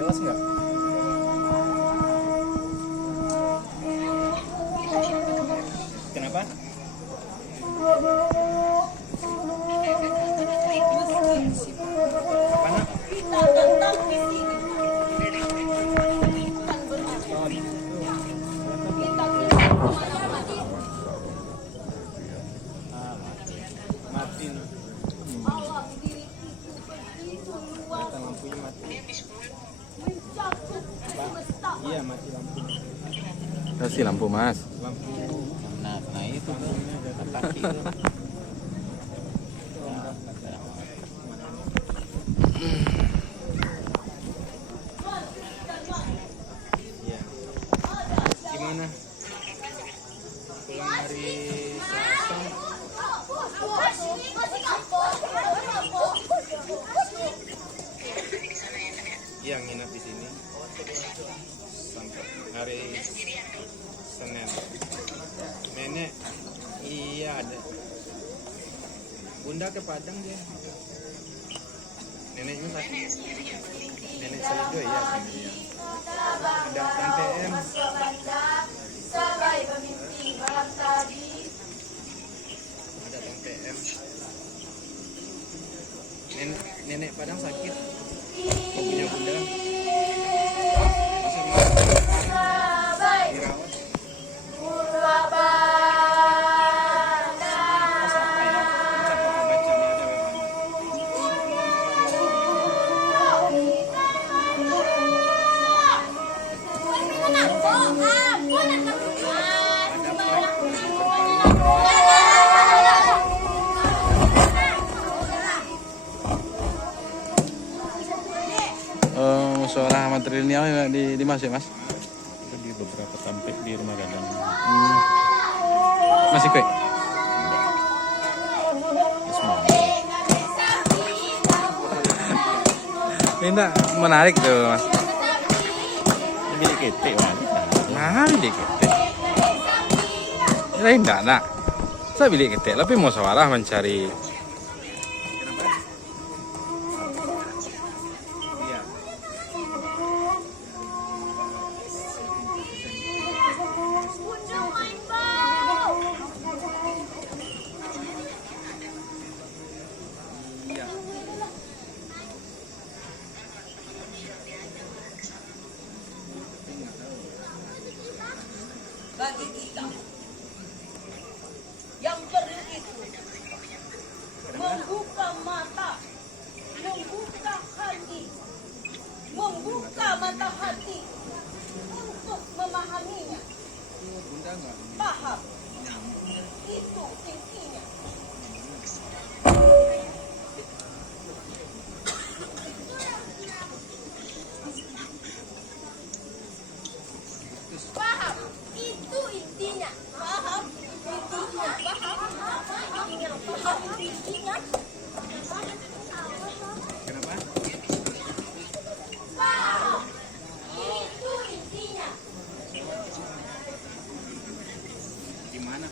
Jelas nggak? Kenapa? Mana? Mati. Lampunya mati. Iya, mati lampu. Kasih lampu mas. Lampu. Nah itu kaki. Iya. Gimana? Pulang hari Selasa. Iya, nginep di sini sampai hari Senin. Nenek, iya ada. Bunda ke Padang dia. Neneknya sakit. Nenek saya juga ya sendirian. Ada Tante M. Ada Tante M. Nenek Padang sakit. Kok punya bunda? Masih dirawat. Pas apa ya? Pencet apa bacanya ada memang. Musola Ahmad Rilniawi di Mas ya mas? Itu di beberapa tempat di rumah gadang. Masih kue? Ini enggak menarik tuh mas. Bilik ketek kan. Nah bilik ketek. Ini enggak nak. Saya bilik ketek, tapi mau musyawarah mencari. Iya. Iya. Bagi kita yang perlu itu membuka mata, membuka hati, membuka mata hati untuk memahaminya. Paham? Itu intinya. Paham? Itu intinya. Paham? Intinya. Paham? Paham? Intinya.